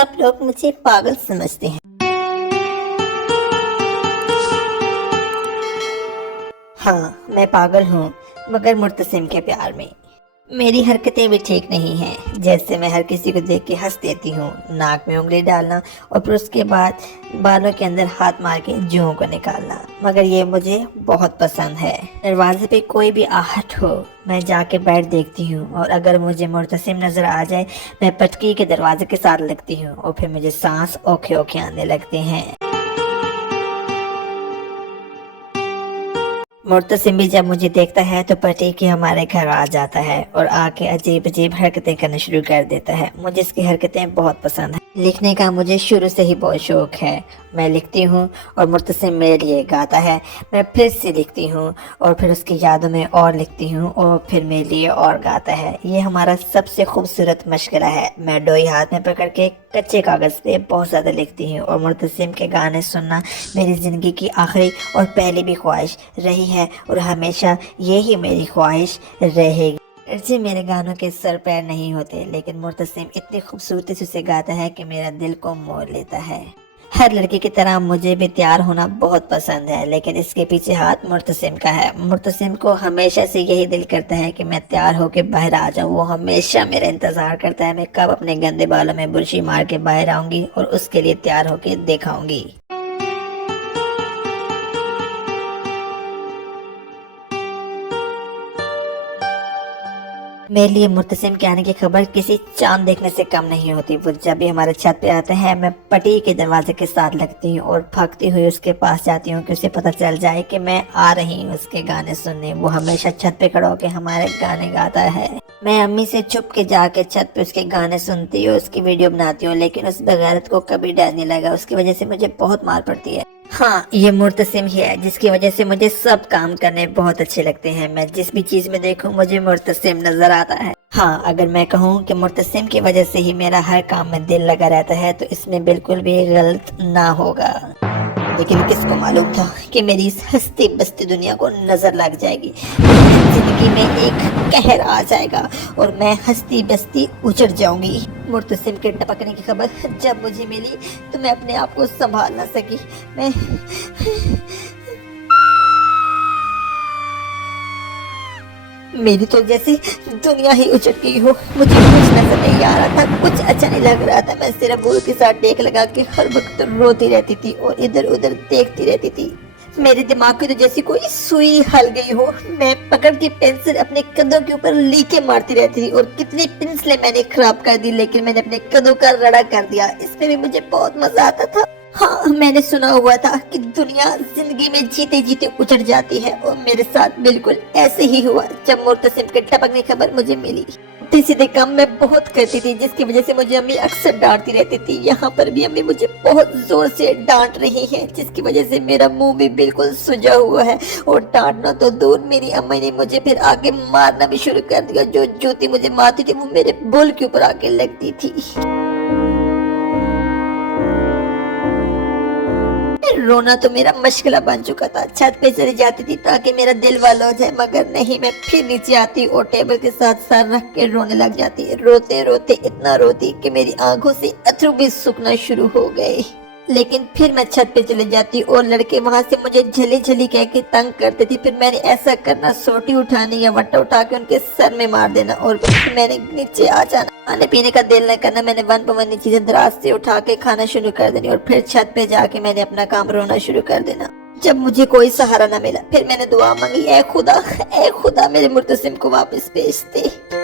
सब लोग मुझे पागल समझते हैं। हाँ, मैं पागल हूँ, मगर मुर्तसिम के प्यार में। मेरी हरकतें भी ठीक नहीं हैं। जैसे मैं हर किसी को देख के हंस देती हूँ, नाक में उंगली डालना और फिर उसके बाद बालों के अंदर हाथ मार के जूं को निकालना, मगर ये मुझे बहुत पसंद है। दरवाजे पे कोई भी आहट हो, मैं जाके बैठ देखती हूँ और अगर मुझे मुर्तसिम नजर आ जाए, मैं पटकी के दरवाजे के साथ लगती हूँ और फिर मुझे सांस औखे औखे आने लगते हैं। मुर्तसिम भी जब मुझे देखता है तो पटी के हमारे घर आ जाता है और आके अजीब अजीब हरकतें करना शुरू कर देता है। मुझे इसकी हरकतें बहुत पसंद है। लिखने का मुझे शुरू से ही बहुत शौक है। मैं लिखती हूँ और मुर्तसिम मेरे लिए गाता है। मैं फिर से लिखती हूँ और फिर उसकी यादों में और लिखती हूँ और फिर मेरे लिए और गाता है। ये हमारा सबसे खूबसूरत मशगला है। मैं डोई हाथ में पकड़ के कच्चे कागज पे बहुत ज़्यादा लिखती हूँ और मुर्तसिम के गाने सुनना मेरी ज़िंदगी की आखिरी और पहली भी ख्वाहिश रही है और हमेशा यही मेरी ख्वाहिश रहेगी। जी, मेरे गानों के सर पैर नहीं होते, लेकिन मुर्तसिम इतनी खूबसूरती से उसे गाता है कि मेरा दिल को मोह लेता है। हर लड़की की तरह मुझे भी तैयार होना बहुत पसंद है, लेकिन इसके पीछे हाथ मुर्तसिम का है। मुर्तसिम को हमेशा से यही दिल करता है कि मैं तैयार होके बाहर आ जाऊं। वो हमेशा मेरा इंतजार करता है मैं कब अपने गंदे बालों में बुर्शी मार के बाहर आऊंगी और उसके लिए तैयार होके दिखाऊंगी। मेरे लिए मुर्तसिम के आने की खबर किसी चांद देखने से कम नहीं होती। वो जब भी हमारे छत पे आता है, मैं पटी के दरवाजे के साथ लगती हूँ और भागती हुई उसके पास जाती हूँ कि उसे पता चल जाए कि मैं आ रही हूँ उसके गाने सुनने। वो हमेशा छत पे खड़ा होकर हमारे गाने गाता है। मैं अम्मी से छुप के जाके छत पे उसके गाने सुनती हूँ, उसकी वीडियो बनाती हूँ, लेकिन उस बगैरत को कभी डर नहीं लगा। उसकी वजह से मुझे बहुत मार पड़ती है। हाँ, ये मुर्तसिम ही है जिसकी वजह से मुझे सब काम करने बहुत अच्छे लगते हैं। मैं जिस भी चीज में देखूं मुझे मुर्तसिम नजर आता है। हाँ, अगर मैं कहूँ कि मुर्तसिम की वजह से ही मेरा हर काम में दिल लगा रहता है तो इसमें बिल्कुल भी गलत ना होगा। लेकिन किसको मालूम था कि मेरी इस हंसती बसती दुनिया को नजर लग जाएगी। जिंदगी में एक कहर आ जाएगा और मैं हंसती बसती उजड़ जाऊंगी। मुर्तसिम के टपकने की खबर जब मुझे मिली तो मैं अपने आप को संभाल ना सकी। मेरी तो जैसे दुनिया ही उजड़ गई हो। मुझे कुछ नजर नहीं आ रहा था, कुछ अच्छा नहीं लग रहा था। मैं सिर्फ बोल के साथ टेक लगा के हर वक्त रोती रहती थी और इधर उधर देखती रहती थी। मेरे दिमाग की तो जैसी कोई सुई हल गई हो। मैं पकड़ के पेंसिल अपने कदों के ऊपर लीके मारती रहती थी और कितनी पेंसिलें मैंने खराब कर दी, लेकिन मैंने अपने कदों का रड़ा कर दिया। इसमें भी मुझे बहुत मजा आता था। हाँ, मैंने सुना हुआ था कि दुनिया जिंदगी में जीते जीते उजड़ जाती है और मेरे साथ बिल्कुल ऐसे ही हुआ जब मुर्तसिम के टपकने की खबर मुझे मिली। सीधे काम मैं बहुत करती थी जिसकी वजह से मुझे अम्मी अक्सर डांटती रहती थी। यहाँ पर भी अम्मी मुझे बहुत जोर से डांट रही है जिसकी वजह से मेरा मुंह भी बिल्कुल सूजा हुआ है और डांटना तो दूर, मेरी अम्मी ने मुझे फिर आगे मारना भी शुरू कर दिया। जो जूती मुझे मारती थी वो मेरे बुल के ऊपर आके लगती थी। रोना तो मेरा मशगला बन चुका था। छत पे चली जाती थी ताकि मेरा दिल वाला हो जाए, मगर नहीं, मैं फिर नीचे आती और टेबल के साथ सर रख के रोने लग जाती। रोते रोते इतना रोती कि मेरी आंखों से अश्रु भी सूखना शुरू हो गए। लेकिन फिर मैं छत पे चली जाती और लड़के वहां से मुझे झली झली कह के तंग करते थे। फिर मैंने ऐसा करना, सोटी उठानी या वट्टा उठा के उनके सर में मार देना और फिर मैंने नीचे आ जाना। खाने पीने का दिल न करना, मैंने वन पवनी चीजें दराज से उठा के खाना शुरू कर देनी और फिर छत पे जाके मैंने अपना काम रोना शुरू कर देना। जब मुझे कोई सहारा न मिला फिर मैंने दुआ मांगी, ऐ खुदा मेरे मुर्तसिम को वापस भेज दे।